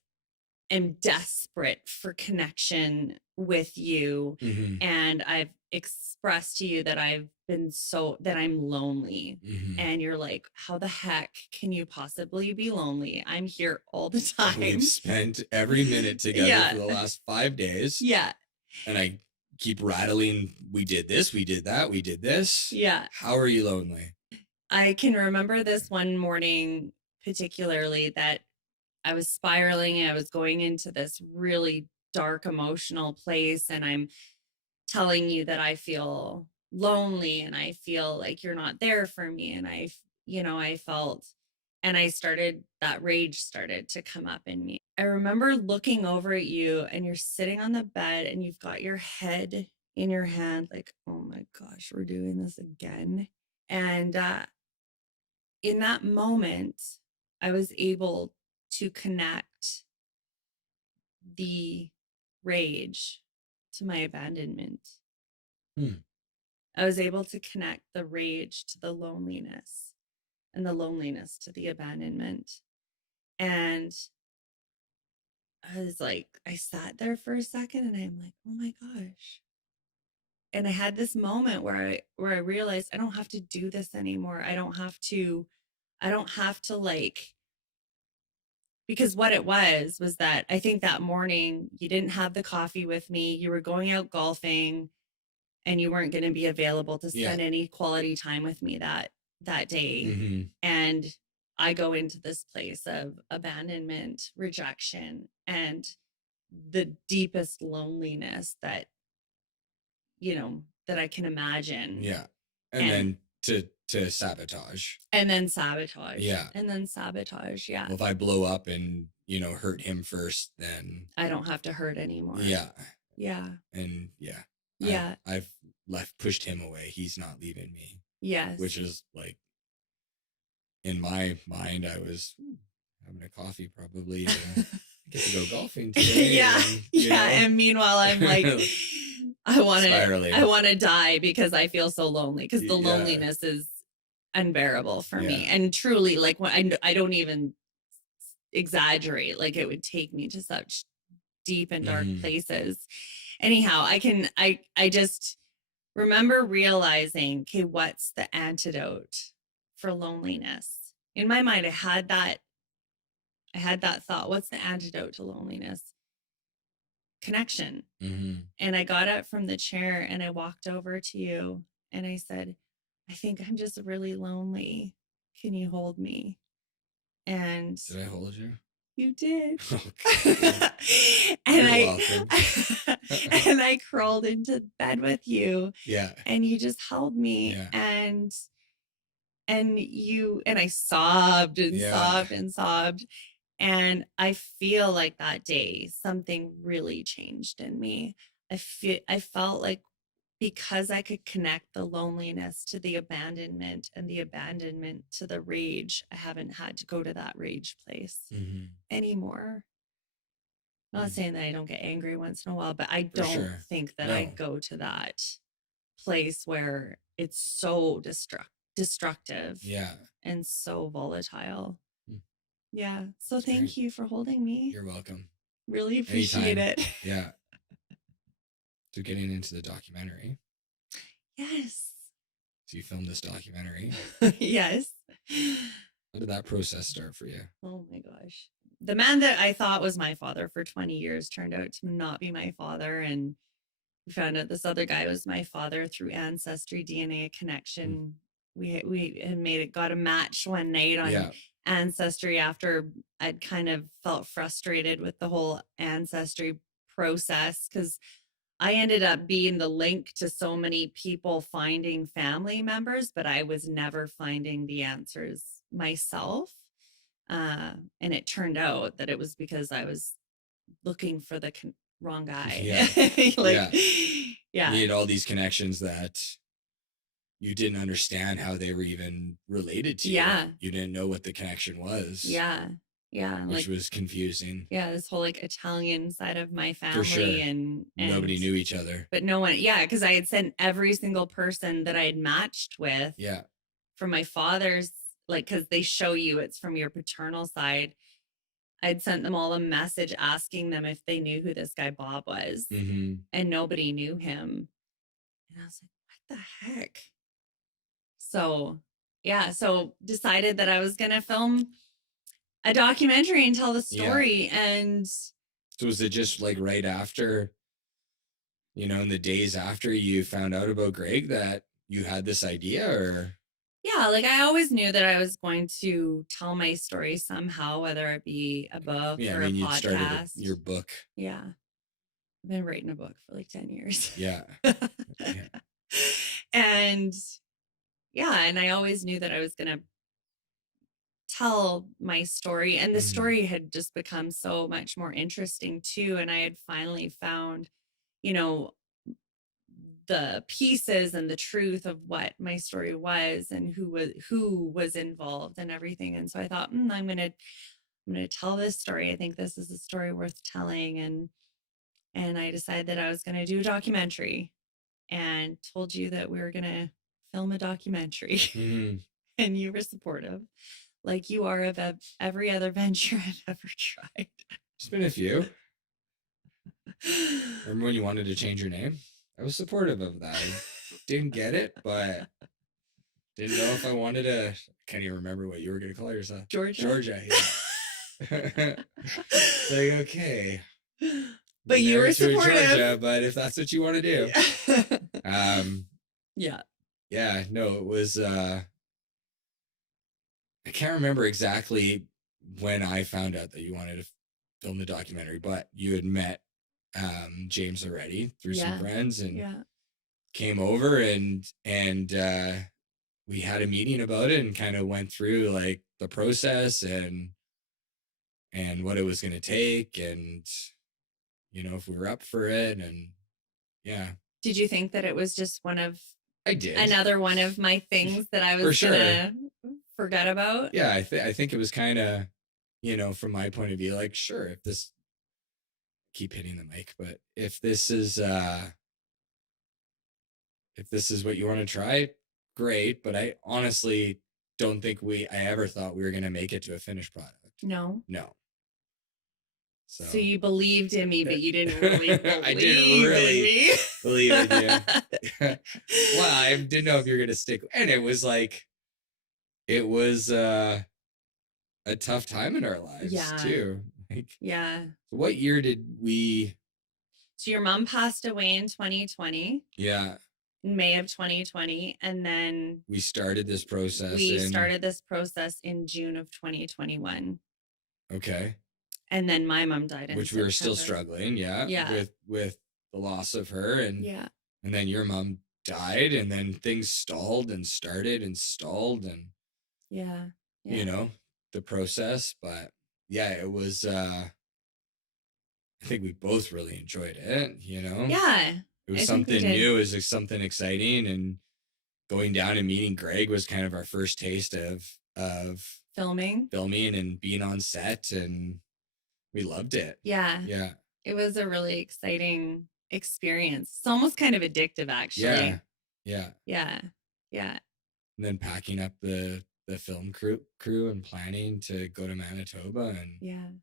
am desperate for connection with you. mm-hmm. And I've expressed to you that that I'm lonely. Mm-hmm. And you're like, how the heck can you possibly be lonely? I'm here all the time. We've spent every minute together for the last 5 days. Yeah. And I keep rattling, we did this, we did that, we did this. Yeah. How are you lonely? I can remember this one morning particularly that I was spiraling and I was going into this really dark emotional place, and I'm telling you that I feel lonely and I feel like you're not there for me. And I felt, and that rage started to come up in me. I remember looking over at you and you're sitting on the bed and you've got your head in your hand, like, oh my gosh, we're doing this again. And in that moment, I was able to connect the rage to my abandonment. I was able to connect the rage to the loneliness, and the loneliness to the abandonment. And I sat there for a second and I'm like, oh my gosh. And I had this moment where I realized I don't have to do this anymore. I don't have to because what it was that I think that morning you didn't have the coffee with me. You were going out golfing and you weren't going to be available to spend any quality time with me that day. Mm-hmm. And I go into this place of abandonment, rejection, and the deepest loneliness that I can imagine. Yeah. And then to sabotage. And then sabotage. Yeah. And then sabotage. Yeah. Well, if I blow up and, hurt him first, then I don't have to hurt anymore. Yeah. Yeah. And Yeah. I've pushed him away. He's not leaving me, Yes. which is like, in my mind, I was having a coffee probably and get to go golfing today. Yeah. And, And meanwhile, I'm like, I want spiraling. to die because I feel so lonely, because the Yeah. loneliness is unbearable for me. Yeah. And truly, like, when I don't even exaggerate, like, it would take me to such deep and dark places. Anyhow, I just remember realizing, okay, what's the antidote for loneliness? In my mind, I had that thought, what's the antidote to loneliness? Connection. And I got up from the chair and I walked over to you and I said, I think I'm just really lonely. Can you hold me? And did I hold you? You did. Okay. And You're welcome. and I crawled into bed with you. Yeah. And you just held me. Yeah. And I sobbed and sobbed and sobbed. And I feel like that day something really changed in me. I felt like, because I could connect the loneliness to the abandonment and the abandonment to the rage, I haven't had to go to that rage place anymore. Not saying that I don't get angry once in a while, but I don't think that I go to that place where it's so destructive and so volatile. Yeah. So thank you for holding me. You're welcome. Really appreciate it. Yeah. So getting into the documentary. Yes. So you filmed this documentary. Yes. How did that process start for you? Oh my gosh. The man that I thought was my father for 20 years turned out to not be my father. And we found out this other guy was my father through ancestry DNA connection. We had got a match one night on ancestry after I'd kind of felt frustrated with the whole ancestry process, because I ended up being the link to so many people finding family members, but I was never finding the answers myself. And it turned out that it was because I was looking for the wrong guy. You had all these connections that you didn't understand how they were even related to you. You didn't know what the connection was. Which was confusing. This whole like Italian side of my family. For sure. And nobody knew each other. But no one, because I had sent every single person that I had matched with. From my father's, like, because they show you it's from your paternal side. I'd sent them all a message asking them if they knew who this guy Bob was. And nobody knew him. And I was like, what the heck? So, so decided that I was going to film a documentary and tell the story. And so was it just like right after, in the days after you found out about Greg, that you had this idea? Or like, I always knew that I was going to tell my story somehow, whether it be a book or a podcast. You started your book. I've been writing a book for like 10 years. And and I always knew that I was going to tell my story, and the story had just become so much more interesting too. And I had finally found, the pieces and the truth of what my story was and who was involved and everything. And so I thought, I'm going to tell this story. I think this is a story worth telling. And I decided that I was going to do a documentary, and told you that we were going to film a documentary. And you were supportive, like you are, of every other venture I've ever tried. There's been a few. Remember when you wanted to change your name? I was supportive of that. I didn't get it, but didn't know if I wanted to. Can't even remember what you were going to call yourself. Georgia, yeah. Like, okay. But you were supportive. Georgia, but if that's what you want to do. No, it was, I can't remember exactly when I found out that you wanted to film the documentary, but you had met James already through some friends, and came over and we had a meeting about it and kind of went through like the process and what it was going to take. And if we were up for it. And yeah, Did you think that it was just I did. another one of my things that I was gonna forget about? Yeah, I think it was kind of, from my point of view, like, sure, if this, keep hitting the mic, but if this is what you want to try, great. But I honestly don't think I ever thought we were gonna make it to a finished product. No. So you believed in me, but you didn't really I didn't really believe in you. Well, I didn't know if you were gonna stick. And it was a tough time in our lives too. What year did we? So your mom passed away in 2020. Yeah. In May of 2020, and then we started this process. In June of 2021. Okay. And then my mom died in which September. We were still struggling, with the loss of her, and then your mom died, and then things stalled and started and stalled, and the process. But yeah, it was I think we both really enjoyed it, it was something new, it was something exciting, and going down and meeting Greg was kind of our first taste of filming and being on set, and we loved it. Yeah. It was a really exciting experience. It's almost kind of addictive, actually. Yeah. And then packing up the film crew and planning to go to Manitoba, and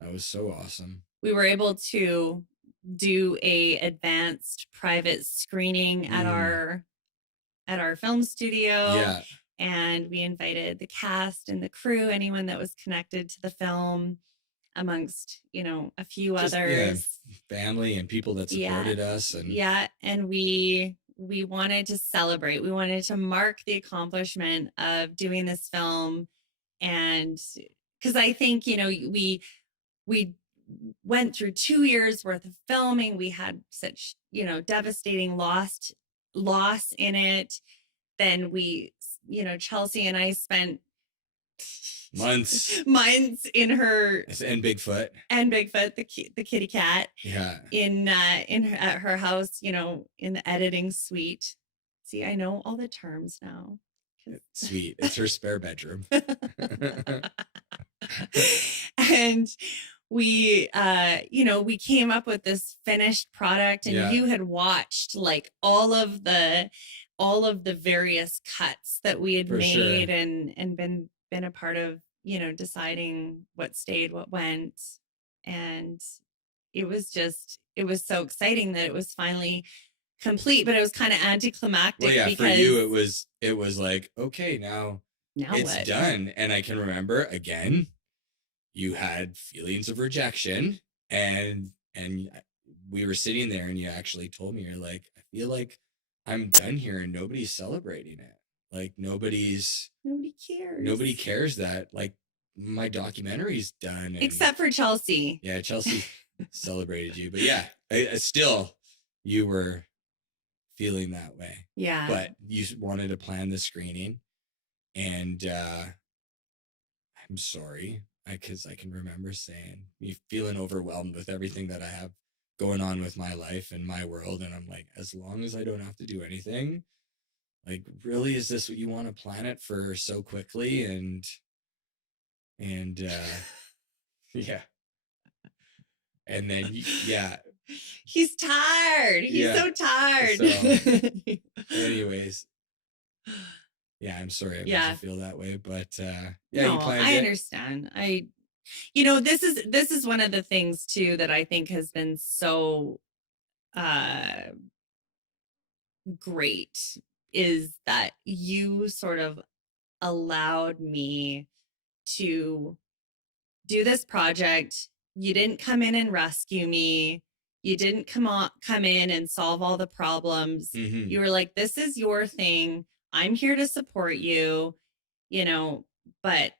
that was so awesome. We were able to do a advanced private screening at our film studio. And we invited the cast and the crew, anyone that was connected to the film, amongst a few others, family and people that supported us. And we wanted to celebrate. We wanted to mark the accomplishment of doing this film. And because I think we went through 2 years worth of filming. We had such devastating loss in it. Then Chelsea and I spent months in her and Bigfoot, the kitty cat, at her house, in the editing suite. See, I know all the terms now. Sweet. It's her spare bedroom. And we came up with this finished product, and you had watched like all of the various cuts that we had made, and been a part of, deciding what stayed, what went. And it was so exciting that it was finally complete, but it was kind of anticlimactic. Well, because for you, it was like, okay, now it's what? Done. And I can remember, again, you had feelings of rejection, and we were sitting there, and you actually told me, you're like, I feel like I'm done here and nobody's celebrating it. Like nobody cares that like my documentary's done, except for Chelsea. Yeah, Chelsea celebrated you, but yeah, I still, you were feeling that way. Yeah, but you wanted to plan the screening, and I'm sorry, because I can remember saying, you feeling overwhelmed with everything that I have going on with my life and my world, and I'm like, as long as I don't have to do anything, like, really, is this what you want to plan it for so quickly? And yeah, and then he's tired. He's so tired. So, anyways, yeah, I'm sorry I made you feel that way, but no, I understand. This is one of the things too that I think has been so great, is that you sort of allowed me to do this project. You didn't come in and rescue me. You didn't come in and solve all the problems. Mm-hmm. You were like, this is your thing. I'm here to support you, but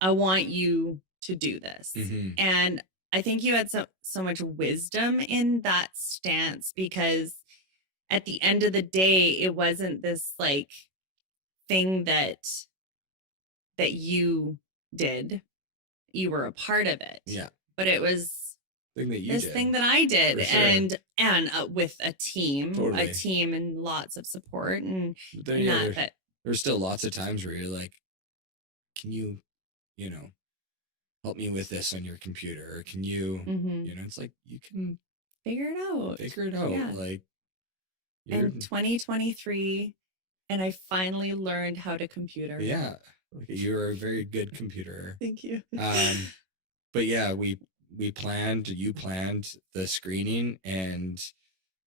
I want you to do this. Mm-hmm. And I think you had so much wisdom in that stance, because at the end of the day, it wasn't this like thing that you did. You were a part of it. Yeah. But it was thing that you this did. thing that I did, For sure. and with a team, Totally. and lots of support, and Then, yeah, there's still lots of times where you're like, can you, you know, help me with this on your computer? Or can you, it's like, you can figure it out. Yeah. Like, in 2023, and I finally learned how to computer. Yeah. You're a very good computer. Thank you. But yeah, you planned the screening, and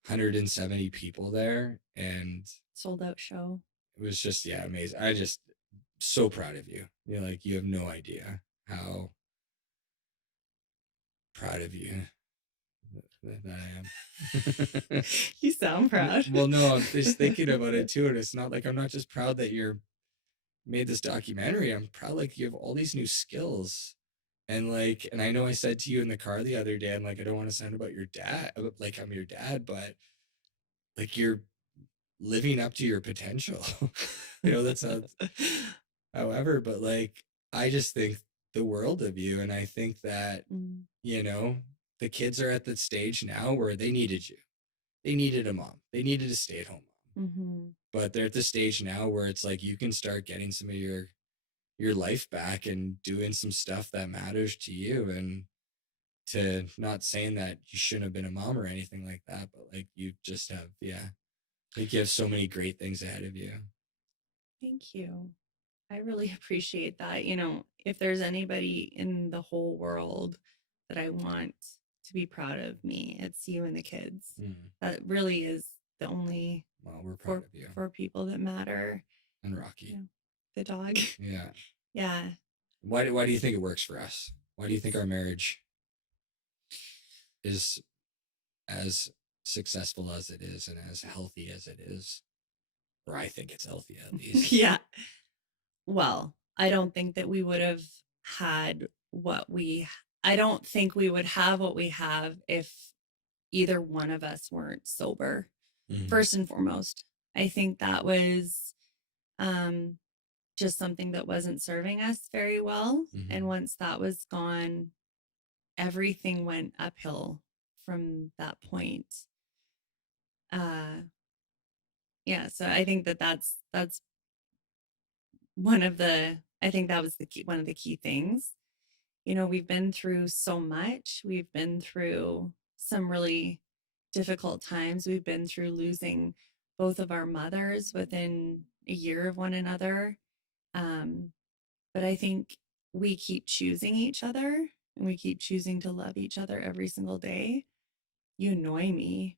170 people there, and sold out show. It was just, yeah, amazing. I just so proud of you. You're like, you have no idea how proud of you that I am. You sound proud. Well, no, I'm just thinking about it too, and it's not like I'm not just proud that you're made this documentary. I'm proud like you have all these new skills. And like, and I know I said to you in the car the other day, I'm like, I don't want to sound about your dad, like I'm your dad, but like you're living up to your potential. That sounds, however, but like, I just think the world of you. And I think that, the kids are at the stage now where they needed you. They needed a mom. They needed a stay-at-home mom. But they're at the stage now where it's like, you can start getting some of your life back and doing some stuff that matters to you, and to not saying that you shouldn't have been a mom or anything like that, but like you just have, like you have so many great things ahead of you. Thank you. I really appreciate that. If there's anybody in the whole world that I want to be proud of me, it's you and the kids. That really is the only we're proud of you. 4 people that matter. And Rocky. The dog. Yeah. Yeah. Why do you think it works for us? Why do you think our marriage is as successful as it is and as healthy as it is? Or I think it's healthy, at least. Yeah. Well, I don't think that we would have had I don't think we would have what we have if either one of us weren't sober. First and foremost, I think that was just something that wasn't serving us very well. And once that was gone, everything went uphill from that point. Yeah, so I think that's one of the, I think that was one of the key things. We've been through so much. We've been through some really difficult times. We've been through losing both of our mothers within a year of one another. But I think we keep choosing each other, and we keep choosing to love each other every single day. You annoy me.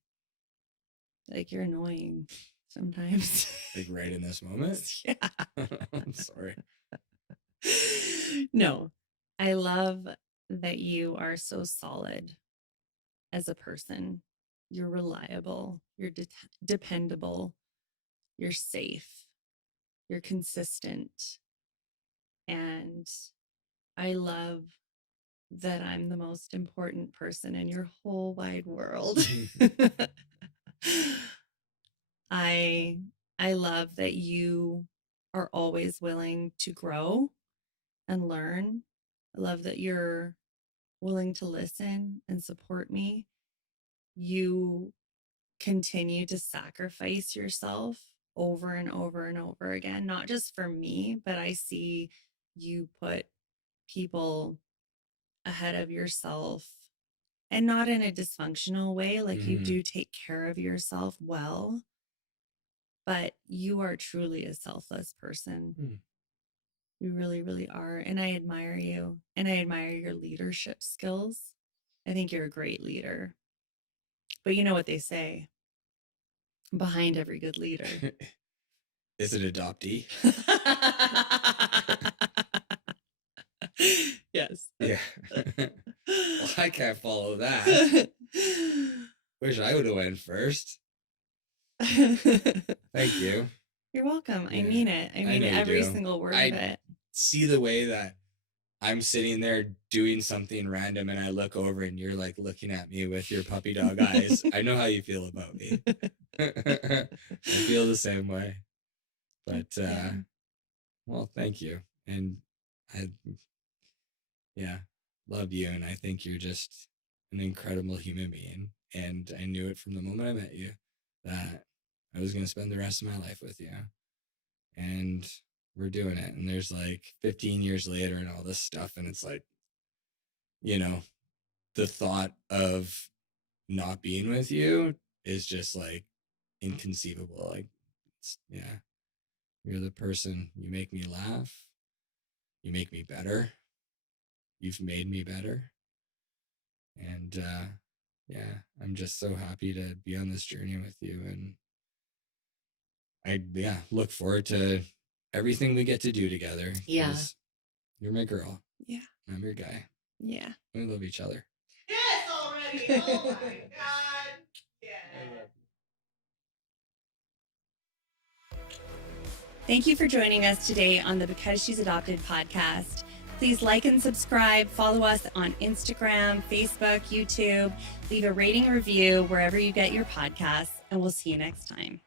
Like, you're annoying sometimes. Like right in this moment? Yeah. I'm sorry. No, I love that you are so solid as a person. You're reliable. You're dependable. You're safe. You're consistent. And I love that I'm the most important person in your whole wide world. I love that you are always willing to grow and learn. I love that you're willing to listen and support me. You continue to sacrifice yourself over and over and over again, not just for me, but I see you put people ahead of yourself, and not in a dysfunctional way. Like, you do take care of yourself well, but you are truly a selfless person. You really, really are. And I admire you, and I admire your leadership skills. I think you're a great leader. But you know what they say, behind every good leader is an adoptee. Yes. Yeah. Well, I can't follow that. Wish I would have went first. Thank you. You're welcome. Yeah. I mean it. I mean every single word of it. See the way that I'm sitting there doing something random, and I look over and you're like looking at me with your puppy dog eyes. I know how you feel about me. I feel the same way. But well, thank you. And I love you, and I think you're just an incredible human being. And I knew it from the moment I met you that I was going to spend the rest of my life with you. And we're doing it. And there's like 15 years later and all this stuff. And it's like, you know, the thought of not being with you is just like inconceivable. Like, yeah, you're the person. You make me laugh. You make me better. You've made me better. And yeah, I'm just so happy to be on this journey with you. And I look forward to everything we get to do together. Yeah. You're my girl. Yeah. I'm your guy. Yeah. We love each other. Yes, already. Oh my God. Yeah. Thank you for joining us today on the Because She's Adopted podcast. Please like and subscribe, follow us on Instagram, Facebook, YouTube, leave a rating review wherever you get your podcasts, and we'll see you next time.